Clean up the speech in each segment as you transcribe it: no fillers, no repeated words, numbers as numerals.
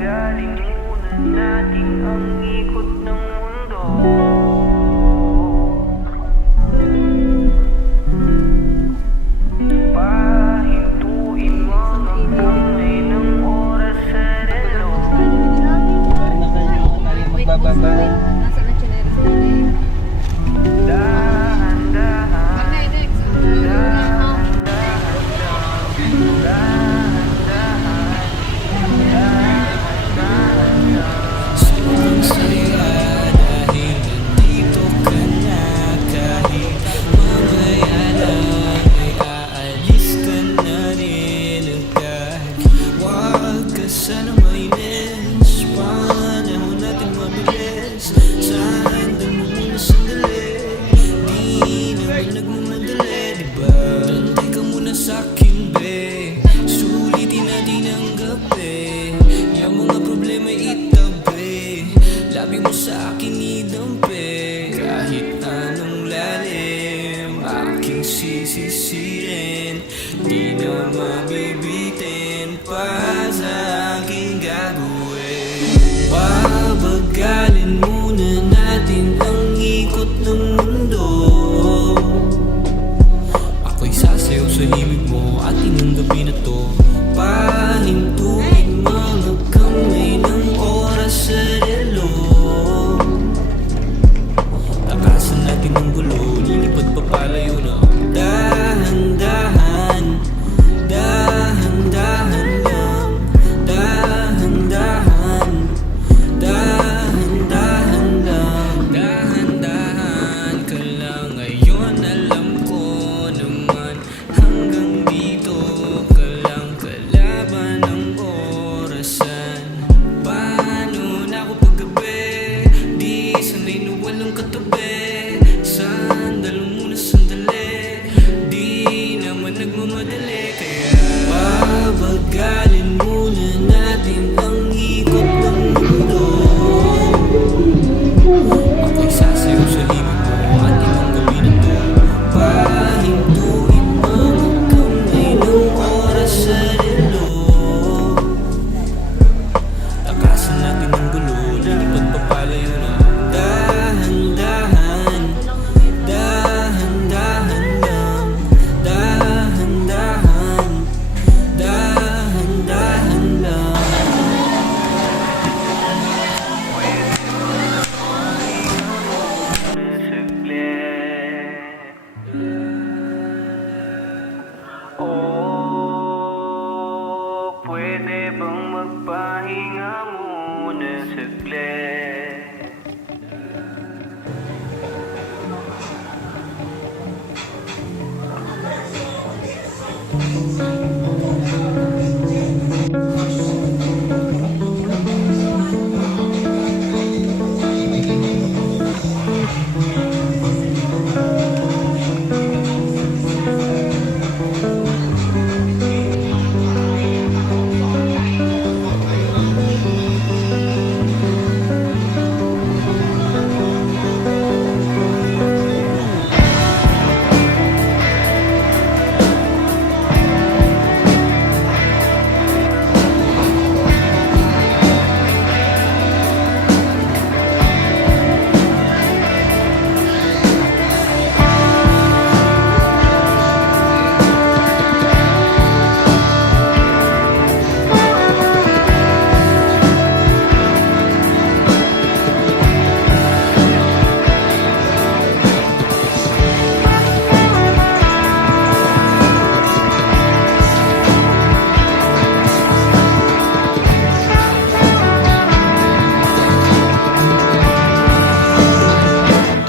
Pagaling muna natin ang ikot ng mundo. Pahintuin mo ang kamay ng oras sa relo. Magbababa. Nasa na chineris ko na yun. Dahan-dahan, Pag na-next, Sobrang saya dahil nandito ka na. Kahit mamaya lang ay aalis ka na rin agad. Huwag ka sana mainis, panahon natin mabilis. Sandal mo muna sandali, di naman nagmamadali, diba? Tantay ka muna sa'kin, be. Sulitin natin ang gabi, yung mga problema'y itabi. Labi mo sa akin idampi, kahit anong lalim aking sisisirin, di na mabibitin pa sa aking gagawin. Pabagalin muna natin ang ikot ng mundo. Ako'y sasayaw sa himig mo ating ang gabi na to. Pahintuin mga kamay ng oras sa relo. Takasan natin ang gulo, lilipad pa palayo na. Dahan-dahan, dahan-dahan lang. Dahan-dahan, dahan-dahan lang. Dahan-dahan ka lang ngayon, alam ko naman. Hanggang dito ka lang, kalaban ng orasan. Paano na ako paggabi, di sanay na walang katabi. Sandal muna sandali, di naman nagmamadali. Kaya pabagalin muna natin ang ikot ng mundo. Ako'y sasayaw sa himig mo ating ang gabi na to. Pahintuin mga kamay ng oras sa relo. Takasan natin ang gulo, lilipad pa palayo na. Dahan-dahan, dahan-dahan lang. Dahan-dahan, dahan-dahan lang. Oh, pwede bang magpahinga muna saglit?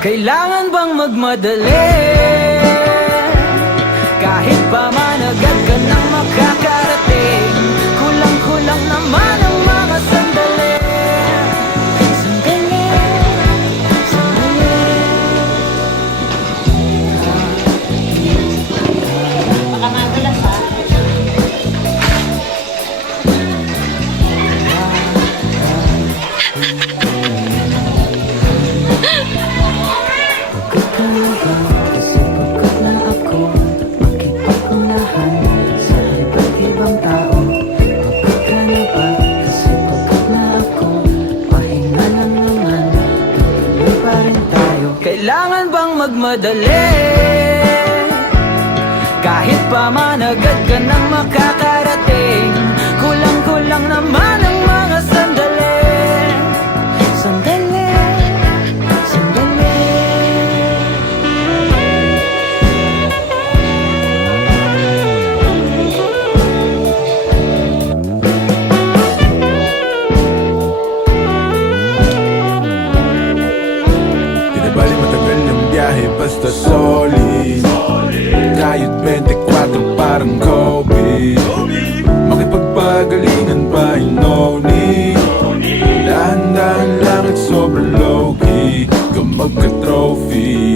Kailangan bang magmadali? Kahit pa man agad ka nang makakarating, kulang-kulang naman ang mga sandali. Sandali, sandali. baka magulas ha. Pagod ka na ba? Kasi pagod na ako. Makipag ko na nagmadali. Kahit pa man agad ka nang makakarating, kulang-kulang naman ang mga sandali. Sandali, sandali. Di na bali matagal ng biyahe, basta solid. Kahit 24 parang Kobe, makipagpagalingan pa, no need. Dahan-dahan lang at sobrang low-key, kung magka-trophy,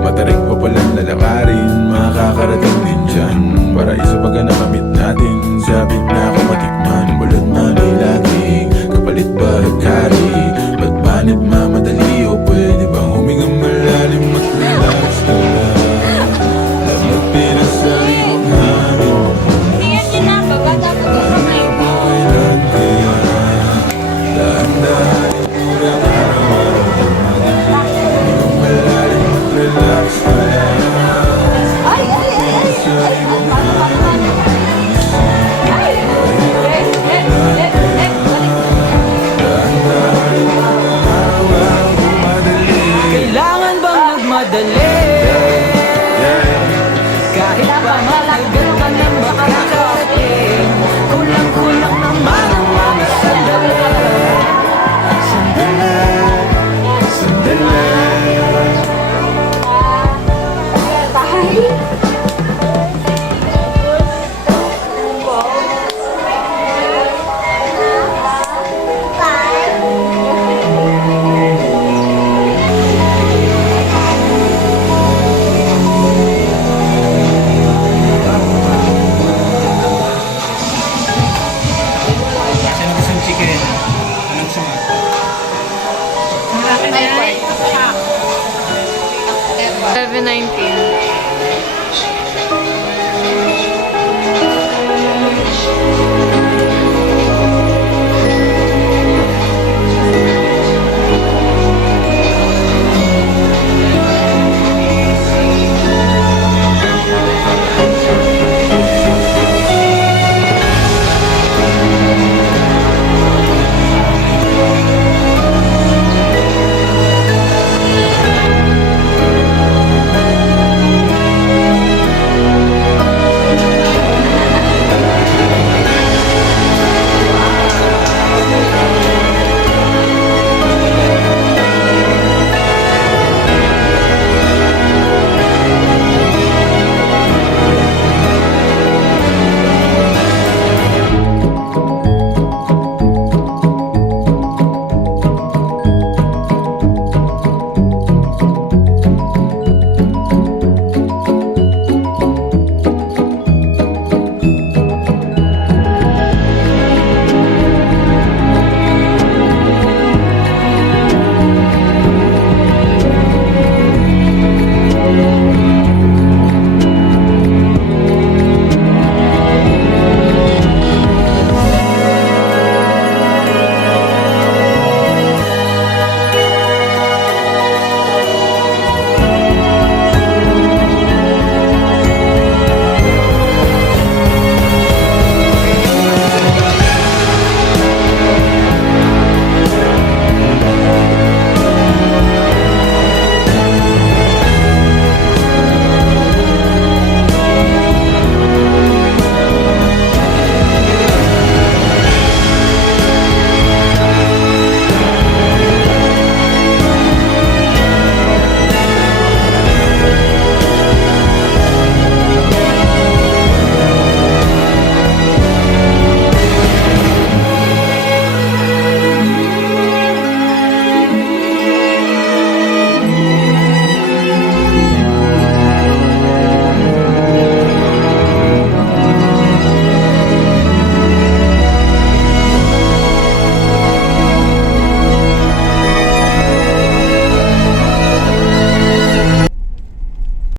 matarik pa palang lalakarin, makakarating din dyan. Para isa pag nakamit natin, sabit na ako matikman. Bulad manilaging, kapalit ba kari? Ba't banid mamadali o pwede bang humingang malalim at relax ka lang? Lamat pinasari mong namin Tingnan niyo na, baba tapos sasakay mo. kailan kaya? Dahan-dahan kurang araw-araw na madali. Humingang malalim at relax ka lang. Ay, ay, ay, ay. Pinasari mong namin Ay, dahan-dahan kurang araw-araw na madali. Kailangan bang magmadali? Kahit pa man agad ka nang makakarating, kulang-kulang naman ang mga sandali. Sandali, sandali. Saan gusto ng chicken? Anong gusto mo? Bye, bye. 719.